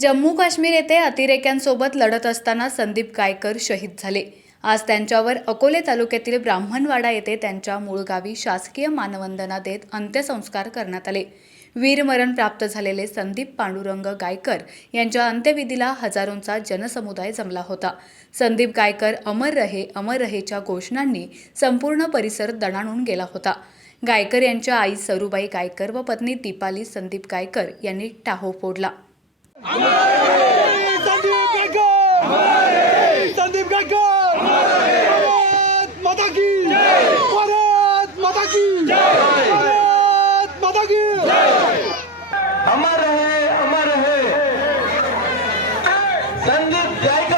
जम्मू काश्मीर येथे अतिरेक्यांसोबत लढत असताना संदीप गायकर शहीद झाले। आज त्यांच्यावर अकोले तालुक्यातील ब्राह्मणवाडा येथे त्यांच्या मूळ गावी शासकीय मानवंदना देत अंत्यसंस्कार करण्यात आले। वीरमरण प्राप्त झालेले संदीप पांडुरंग गायकर यांच्या अंत्यविधीला हजारोंचा जनसमुदाय जमला होता। संदीप गायकर अमर रहेच्या घोषणांनी संपूर्ण परिसर दणाणून गेला होता। गायकर यांच्या आई सरूबाई गायकर व पत्नी दीपाली संदीप गायकर यांनी टाहो फोडला। संदीप गायकर भारत माता की जय, भारत माता की जय, भारत माता की जय। अमर रहे संदीप गायकर।